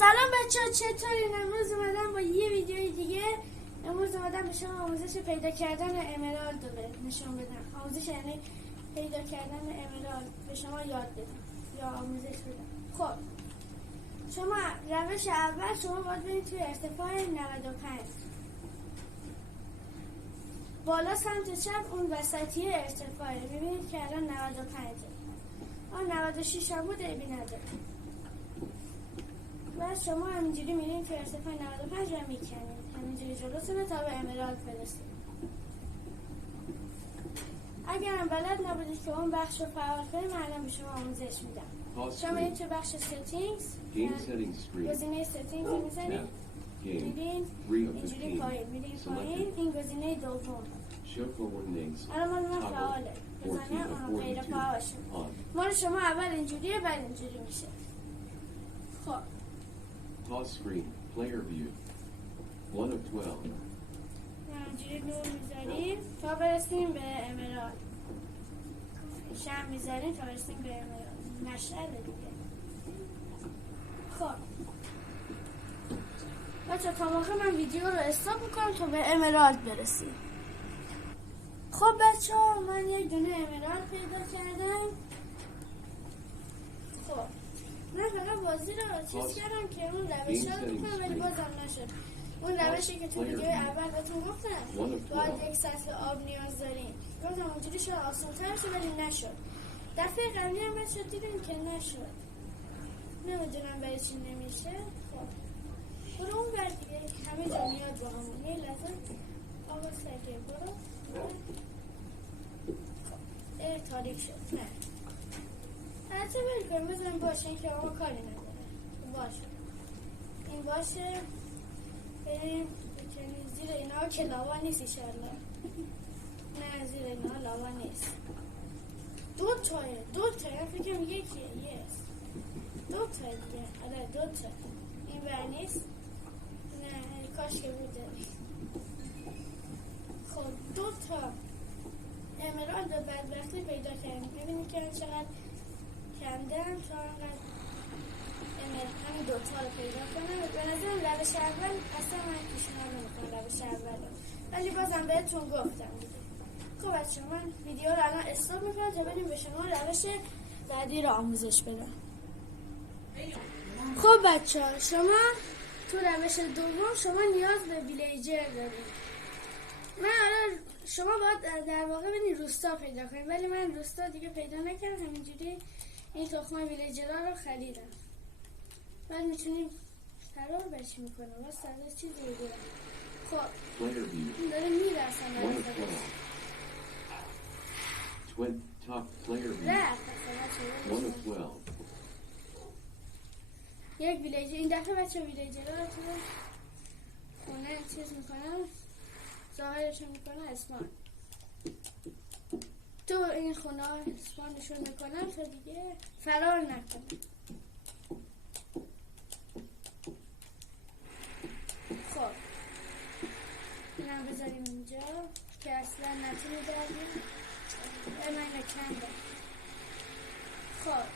سلام بچه‌ها، چطورین؟ امروز اومدم با یه ویدیوی دیگه. امروز اومدم به شما آموزش پیدا کردن امرالد رو نشون بدم. آموزش یعنی پیدا کردن امرالد به شما یاد بدم یا آموزش بدم. خب شما روش اول شما باید برید توی ارتفاع 95 بالا سمت چپ اون وسطی ارتفاعه. ببینید که الان 95 96 هم بود عیبی نداره. و شما همینجوری میرین تو ارتفاع 95 و میکنید همینجوری جلوتونه تا به امرالد برسید. اگر هم بلد نبودید که اون بخش رو فعال کنید، من الان به شما آموزش میدم. شما میرید تو بخش سیتینگز، گزینه سیتینگز رو میزنید، میرین اینجوری پایین، میرین پایین، این گزینه دوم. الان من فعاله، بزنه غیر فعال شد. مال شما اول اینجوریه بعد اینجوری میشه. خب Pause screen, player view, 1 of 12. اینجوری نور میذاریم تا برسیم به امرالد. شم میذاریم تا برسیم به امرالد. مشعله دیگه. خب بچه تا موقع من ویدیو رو استاپ میکنم تا به امرالد برسیم. خب بچه ها، من یک دونه امرالد پیدا کردم. خب من فقط بازی رو چیز کردم که اون روش رو بکنم، ولی بازم نشد. اون روشی که تو ویدیو اول بهتون گفتم باید یک سطل آب نیاز داریم، گفتم اونجوری شد آسان تر شد ولی نشد. دفعه قبلی هم بچه دیدیم که نشد، نمیدونم برای چی نمیشه. خب برو اون بر دیگه، همه جا میاد با همون. یه لحظه آب سگه برو. تاریک شد. نه حتی بری کنیم بزنیم باشه، این که آقا کاری نداره. باشه این باشه. بریم بکنیم زیر اینا که لاوا نیست ایشالله. نه زیر اینا لاوا نیست. دو تایه فکرم یکیه. یس دو تایه دیگه. آره دو تا. این بر نیست. نه کاش که بوده. خب دو تا امرالد رو بدبختی پیدا کردیم. ببینید که چقدر کندم تا انقدر همین دوتا رو پیدا کنم. به نظرم روش اول اصلا من پیشنهاد نمیکنم روش اول رو، ولی بازم بهتون گفتم دیگه. خب بچه من ویدیو رو الان استاپ میکنم تا بریم به شما روش بعدی رو آموزش بدم. خب بچه ها، شما تو روش دوم شما نیاز به ویلیجر دارید. شما باید در واقع برید روستا پیدا کنید، ولی من روستا دیگه پیدا نکردم. همینجوری این تخم ویلیجرها رو خریدم. بعد میتونیم فرار برشی میکنم و سرده چیزی دیگه. خب داره میرسن یک ویلیجر. این دفعه بچه ویلیجرها رو تو خونه چیز میکنم، ظاهرشون میکنم اسمان. تو این خونه اسمانشون میکنم تا دیگه فرار نکنم. خب اینم بذاریم اینجا که اصلا نتونی داریم. من نکنده. خب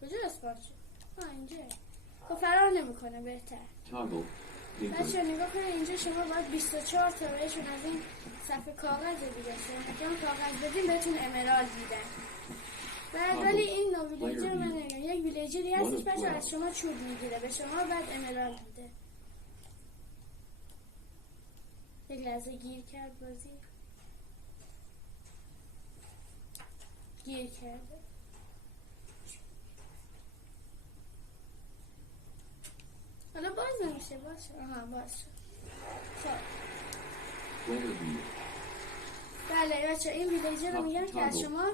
کجا اسپان شد؟ اینجا. خب فرار نمیکنه. بهتر بچه نگاه کنه اینجا شما باید 24 تا بهشون از این صفحه کاغذ دیگه شما کاغذ بدین بهتون امرالد میدن. بعد ولی این نوع ویلیجر من نگم، یک ویلیجری هستش بچه از شما چوب میگیره به شما بعد امرالد میده. یک لحظه گیر کرد بازی. گیر کرده. حالا باز نمیشه. باشه باشه. خب بله بچه این ویلیجر رو میگم که از شما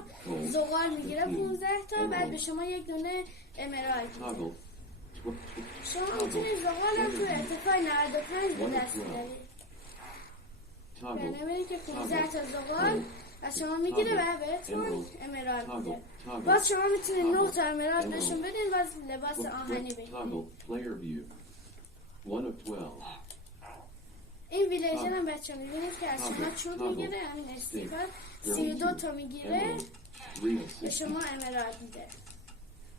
زغال میگیره 15 تا، بعد به شما یک دونه امرالد میده. شما میتونید زغال هم تو ارتفاع 95 به دست بیارید. بنابراین که 15 تا زغال از شما میگیره و بهتون امرالد میده. باز شما میتونید 9 تا امرالد بهشون بدین، باز لباس آهنی بگیرید. این ویلیجر هم بچه میبینید که از شما چوب میگیره، همین استیکار 32 تا میگیره. Real به 60. شما امرالد میده.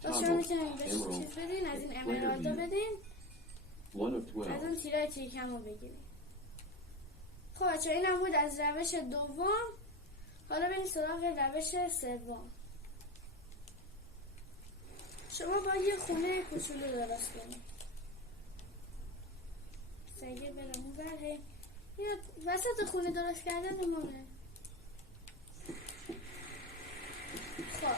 با شما میتونید بهش چیز بدین، از این امرالدا بدین، 1 of از 12. اون تیرای تیکم رو بگیریم. خب بچه اینم بود از روش دوم. حالا بریم سراغ روش سوم. شما باید یه خونه کوچولو درست کنید. سگه برم اون بره. یا وسط خونه درست کردن مونه. خب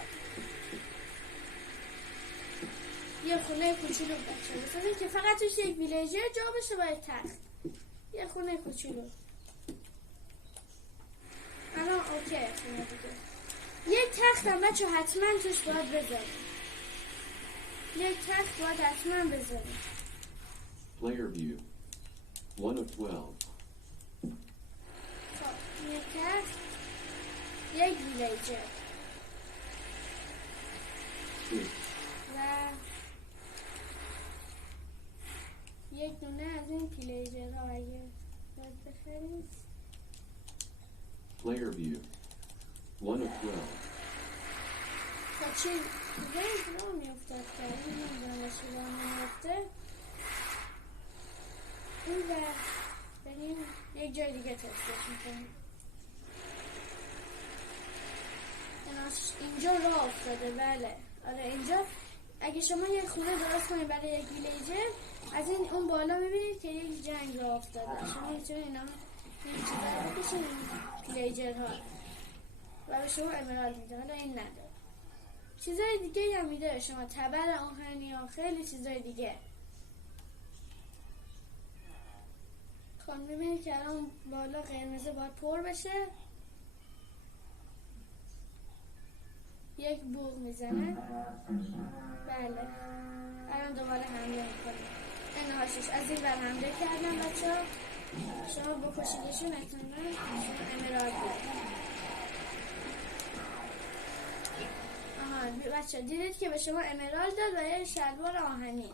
یه خونه کوچولو بچه بسازیم که فقط توش یک ویلیجر جا بشه با یک تخت. یه خونه کوچولو. الان اوکی خونه دیگه. یک تخت هم بچه حتما توش باید بذاریم. یک تخت باید حتما بذاریم. Player view. 1 of 12. خب یک تخت، یک ویلیجر 2. و یک دونه از این پیلیجر ها اگه باید بخریم. Player view. 1 of 12. خب چی دیگه را میافتاد کردیم نمیدونم چی را میافته. این و بریم یک جای دیگه تستش میکنیم. اینجا راه افتاده. بله آره اینجا اگه شما یک خونه درست کنید برای یک ویلیجر، از این اون بالا میبینید که یک جنگ راه افتاده. شما میتونید اینا این چیزا رو بکشید، ویلیجر ها، و به شما امرالد میده. حالا این نداره. چیزای دیگه هم میده به شما، تبر آهنی ها، خیلی چیزای دیگه. خب میبینید که الان بالا قرمزه باید پر بشه. یک بوق میزنه. بله الان دوباره حمله میکنه. انهاشش از این بر حمله کردن بچه ها. شما بکشیدشون احتمالا امرالد بود. آها بچه دیدید که به شما امرالد داد و یه شلوار آهنی.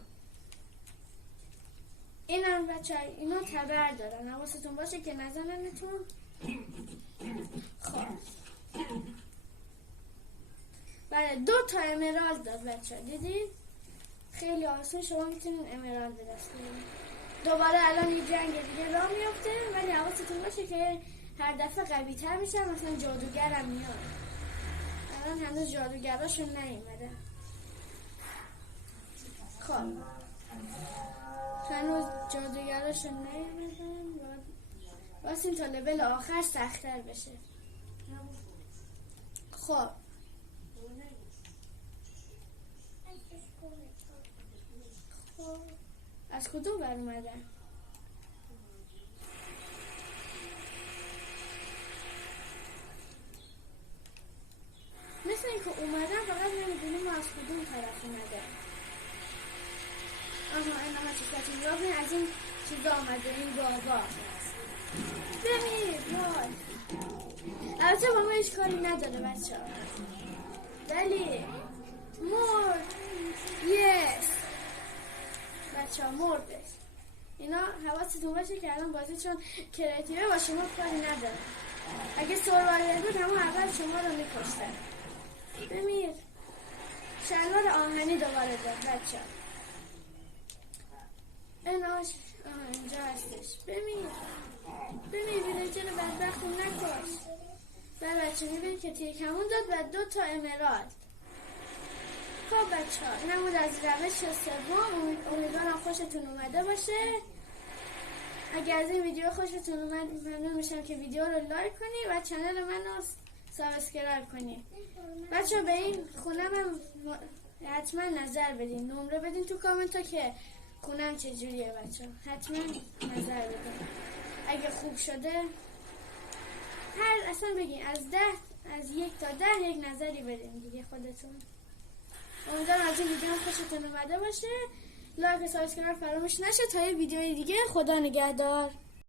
این هم بچه اینا تبر دارن، حواستون باشه که نزننتون. خب بله 2 تا امرالد داد بچه ها. دیدید خیلی آسان شما میتونین امرالد دست کنید. دوباره الان یه جنگ دیگه راه میفته، ولی حواستون باشه که هر دفعه قوی تر میشن. مثلا جادوگر هم میاد. الان هنوز جادوگراشون نیومده. خب هنوز جادوگراشون نیومدن. واسه تا لول آخر سخت‌تر بشه. خب از کدوم بر اومدن؟ مثل اینکه اومدن، فقط نمیدونیم از کدوم طرف اومدن. آها این همه چیزاتون را بین از این چیزا آمده. این بابا بمیر وای. البته با ما هیچ کاری نداره بچه ها، ولی مرد. یس بچه ها مردش. اینا حواستون باشه که الان بازی چون کریتیوه با شما کاری نداره. اگه سروایور بود همون اول شما رو میکشتن. بمیر. شلوار آهنی دوباره داد بچه ها. ایناش اینجا هستش. بمیر ویلیجر بدبختون نکش. و بچه میبینید که تیکمون داد و 2 تا امرالد. خب بچه ها این هم بود از روش سوم. امیدوارم خوشتون اومده باشه. اگر از این ویدیو خوشتون اومد ممنون میشم که ویدیو رو لایک کنی و چنل من رو سابسکرایب کنی. بچه ها به این خونم هم حتما نظر بدین، نمره بدین تو کامنت ها که خونم چجوریه. بچه ها حتما نظر بدین. اگه خوب شده اصلا بگین از 1 تا 10 یک نظری بدین دیگه خودتون. امیدوارم از این ویدیو هم خوشتون اومده باشه. لایک و سابسکرایب فراموش نشه. تا یه ویدیوی دیگه، خدا نگهدار.